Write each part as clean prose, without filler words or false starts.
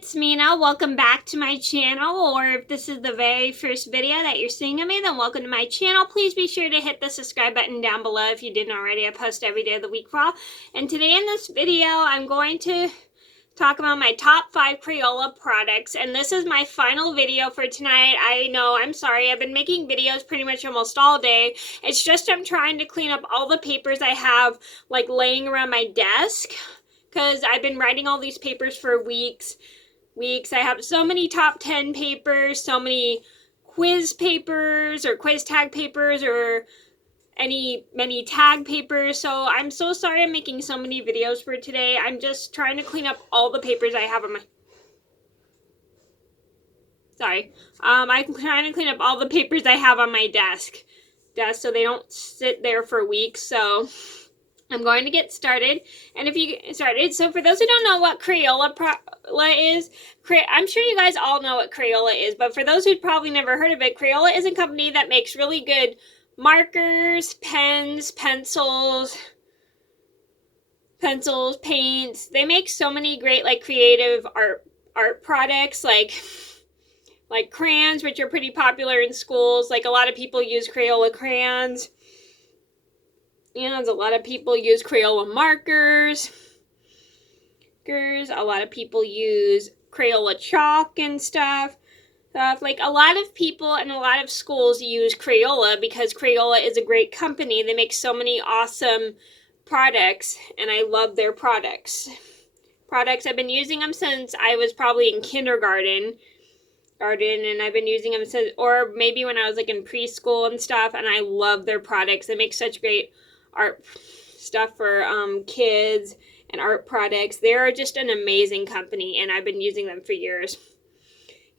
it's Mena. Welcome back to my channel, or if this is the very first video that you're seeing of me, then welcome to my channel. Please be sure to hit the subscribe button down below if you didn't already. I post every day of the week for all. And today in this video, I'm going to talk about my top 5 Crayola products, and this is my final video for tonight. I know, I'm sorry, I've been making videos pretty much almost all day. It's just I'm trying to clean up all the papers I have like laying around my desk, because I've been writing all these papers for weeks. I have so many top 10 papers, so many quiz papers or quiz tag papers or many tag papers. So I'm so sorry I'm making so many videos for today. I'm just trying to clean up all the papers I have on my... I'm trying to clean up all the papers I have on my desk so they don't sit there for weeks. So I'm going to get started, and if you get started, so for those who don't know what Crayola is, I'm sure you guys all know what Crayola is, but for those who'd probably never heard of it, Crayola is a company that makes really good markers, pens, pencils, paints. They make so many great like creative art products, like crayons, which are pretty popular in schools. Like a lot of people use Crayola crayons. And a lot of people use Crayola markers. A lot of people use Crayola chalk and stuff. Like a lot of people and a lot of schools use Crayola because Crayola is a great company. They make so many awesome products, and I love their products. I've been using them since I was probably in kindergarten. And I've been using them since, or maybe when I was like in preschool and stuff, and I love their products. They make such great art stuff for kids and art products. They're just an amazing company, and I've been using them for years.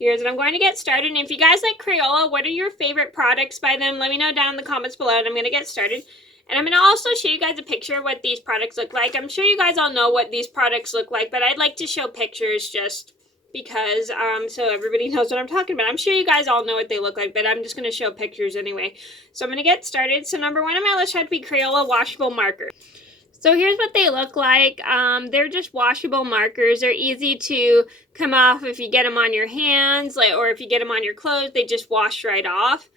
And I'm going to get started. And if you guys like Crayola, what are your favorite products by them? Let me know down in the comments below, and I'm going to get started. And I'm going to also show you guys a picture of what these products look like. I'm sure you guys all know what these products look like, but I'd like to show pictures just because so everybody knows what I'm talking about. I'm sure you guys all know what they look like, but I'm just going to show pictures anyway. So I'm going to get started. So number 1 on my list had to be Crayola Washable Marker. So here's what they look like. They're just washable markers. They're easy to come off if you get them on your hands, or if you get them on your clothes, they just wash right off.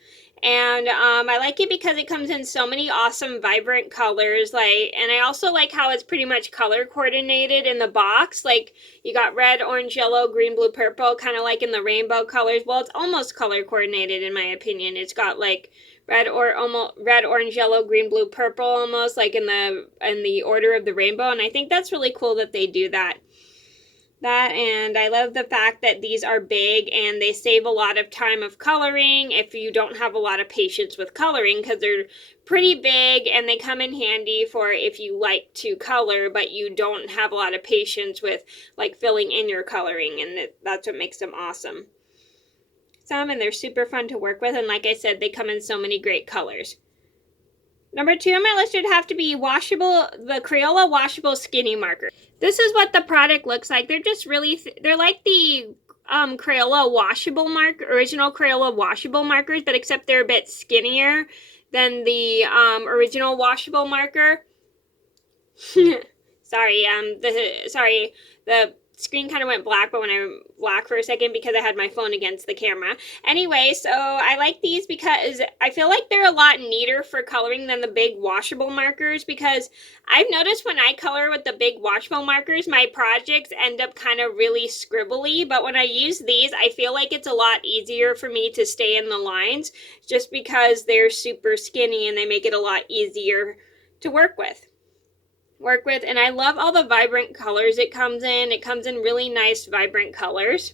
And I like it because it comes in so many awesome vibrant colors, and I also like how it's pretty much color coordinated in the box. Like you got red, orange, yellow, green, blue, purple, kind of like in the rainbow colors. Well, it's almost color coordinated in my opinion. It's got like red, orange, yellow, green, blue, purple, almost like in the order of the rainbow. And I think that's really cool that they do that. And I love the fact that these are big and they save a lot of time of coloring if you don't have a lot of patience with coloring, because they're pretty big and they come in handy for if you like to color but you don't have a lot of patience with like filling in your coloring, and that's what makes them awesome. And they're super fun to work with, and like I said, they come in so many great colors. Number 2 on my list would have to be the Crayola Washable Skinny Marker. This is what the product looks like. They're just really, they're like the Crayola Washable Marker, original Crayola Washable Markers, but except they're a bit skinnier than the original Washable Marker. The screen kind of went black, but when I black for a second because I had my phone against the camera. Anyway, so I like these because I feel like they're a lot neater for coloring than the big washable markers, because I've noticed when I color with the big washable markers, my projects end up kind of really scribbly, but when I use these, I feel like it's a lot easier for me to stay in the lines just because they're super skinny and they make it a lot easier to work with. And I love all the vibrant colors it comes in. It comes in really nice vibrant colors,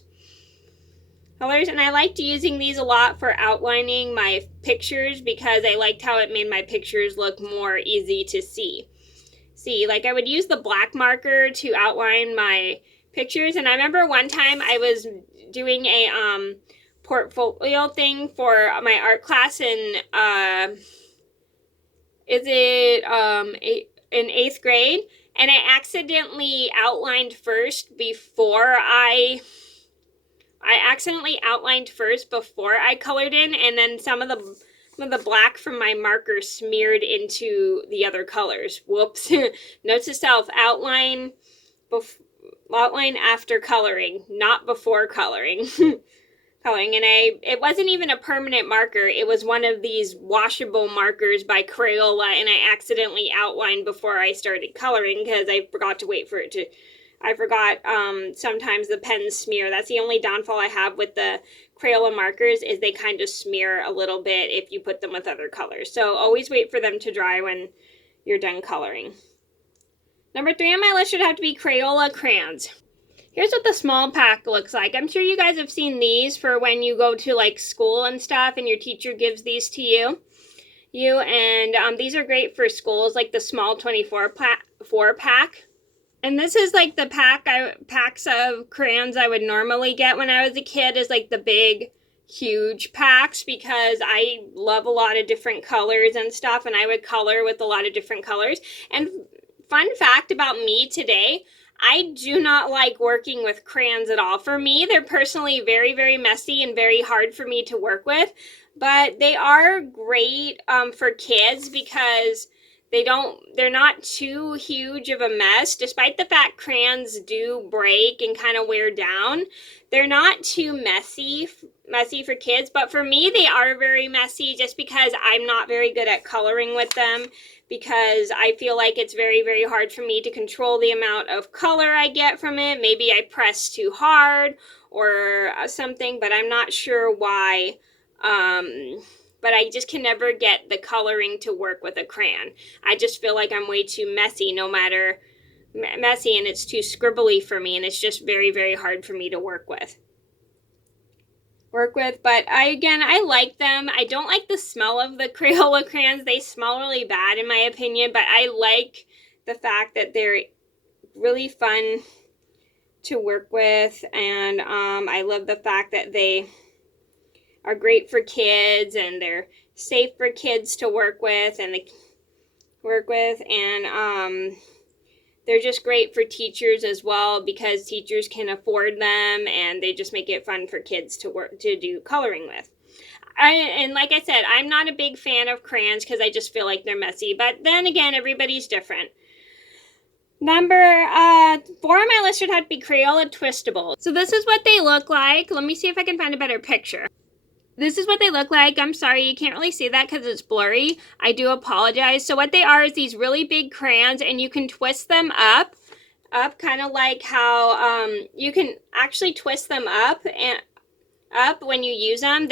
and I liked using these a lot for outlining my pictures because I liked how it made my pictures look more easy to see. Like I would use the black marker to outline my pictures, and I remember one time I was doing a portfolio thing for my art class in in 8th grade, and I accidentally outlined first before I colored in, and then some of the black from my marker smeared into the other colors. Whoops. Note to self, outline outline after coloring, not before coloring. Coloring, and it wasn't even a permanent marker. It was one of these washable markers by Crayola, and I accidentally outlined before I started coloring because I forgot to wait for it to. I forgot sometimes the pens smear. That's the only downfall I have with the Crayola markers, is they kind of smear a little bit if you put them with other colors. So always wait for them to dry when you're done coloring. Number 3 on my list should have to be Crayola crayons. Here's what the small pack looks like. I'm sure you guys have seen these for when you go to like school and stuff and your teacher gives these to you. These are great for schools, like the small 4-pack. And this is like the packs of crayons I would normally get when I was a kid, is like the big, huge packs, because I love a lot of different colors and stuff, and I would color with a lot of different colors. And fun fact about me today, I do not like working with crayons at all. For me, they're personally very, very messy and very hard for me to work with, but they are great for kids because they're not too huge of a mess. Despite the fact crayons do break and kind of wear down, they're not too messy for kids, but for me, they are very messy just because I'm not very good at coloring with them, because I feel like it's very, very hard for me to control the amount of color I get from it. Maybe I press too hard or something, but I'm not sure why. But I just can never get the coloring to work with a crayon. I just feel like I'm way too messy, messy, and it's too scribbly for me, and it's just very, very hard for me to work with. But I like them. I don't like the smell of the Crayola crayons. They smell really bad in my opinion, but I like the fact that they're really fun to work with, and I love the fact that they are great for kids, and they're safe for kids to work with, and they're just great for teachers as well, because teachers can afford them, and they just make it fun for kids to do coloring with. And like I said, I'm not a big fan of crayons because I just feel like they're messy, but then again, everybody's different. Number 4 on my list should have to be Crayola Twistable. So this is what they look like. Let me see if I can find a better picture. This is what they look like. I'm sorry, you can't really see that because it's blurry. I do apologize. So what they are is these really big crayons, and you can twist them up kind of like how you can actually twist them up when you use them.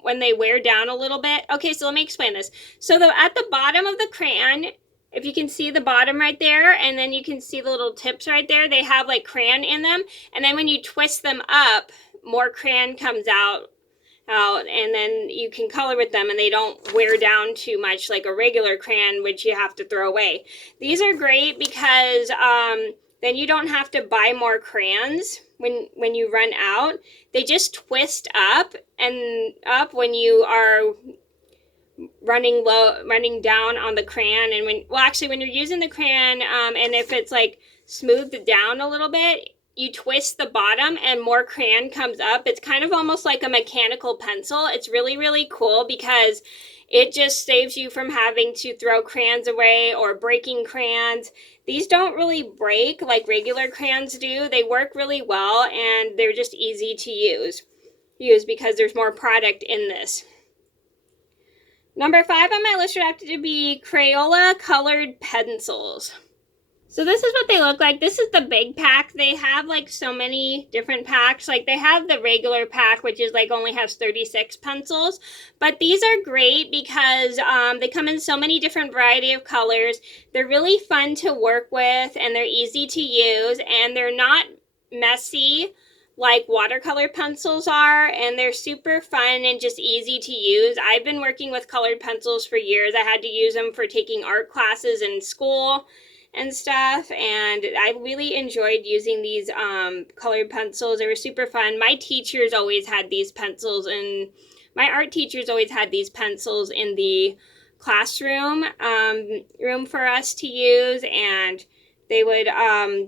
When they wear down a little bit. Okay, so let me explain this. So at the bottom of the crayon, if you can see the bottom right there, and then you can see the little tips right there, they have like crayon in them. And then when you twist them up, more crayon comes out, and then you can color with them, and they don't wear down too much like a regular crayon, which you have to throw away. These are great because then you don't have to buy more crayons when you run out. They just twist up when you are running down on the crayon, and when you're using the crayon, and if it's like smoothed down a little bit, you twist the bottom and more crayon comes up. It's kind of almost like a mechanical pencil. It's really, really cool because it just saves you from having to throw crayons away or breaking crayons. These don't really break like regular crayons do. They work really well, and they're just easy to use because there's more product in this. Number 5 on my list would have to be Crayola colored pencils. So this is what they look like. This is the big pack. They have like so many different packs. Like they have the regular pack, which is like only has 36 pencils. But these are great because they come in so many different variety of colors. They're really fun to work with, and they're easy to use, and they're not messy like watercolor pencils are, and they're super fun and just easy to use. I've been working with colored pencils for years. I had to use them for taking art classes in school and stuff, and I really enjoyed using these colored pencils. They were super fun. My teachers always had these pencils, and my art teachers always had these pencils in the classroom room for us to use, and they would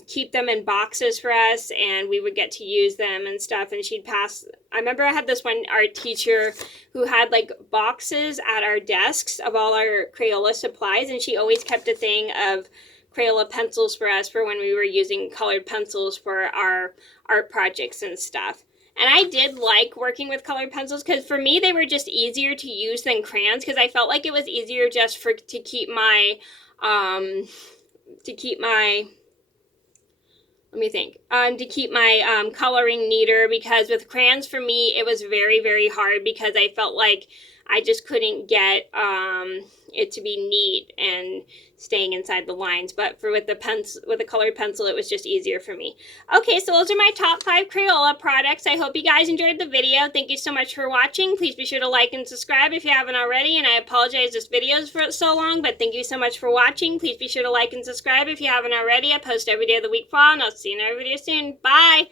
keep them in boxes for us, and we would get to use them and stuff, and she'd pass. I remember I had this one art teacher who had like boxes at our desks of all our Crayola supplies, and she always kept a thing of Crayola pencils for us for when we were using colored pencils for our art projects and stuff. And I did like working with colored pencils because for me they were just easier to use than crayons, because I felt like it was easier just to keep my coloring neater, because with crayons for me it was very, very hard because I felt like I just couldn't get it to be neat and staying inside the lines. But with the colored pencil, it was just easier for me. Okay, so those are my top 5 Crayola products. I hope you guys enjoyed the video. Thank you so much for watching. Please be sure to like and subscribe if you haven't already. And I apologize this video is for so long, but thank you so much for watching. Please be sure to like and subscribe if you haven't already. I post every day of the week, fall, and I'll see you in another video soon. Bye!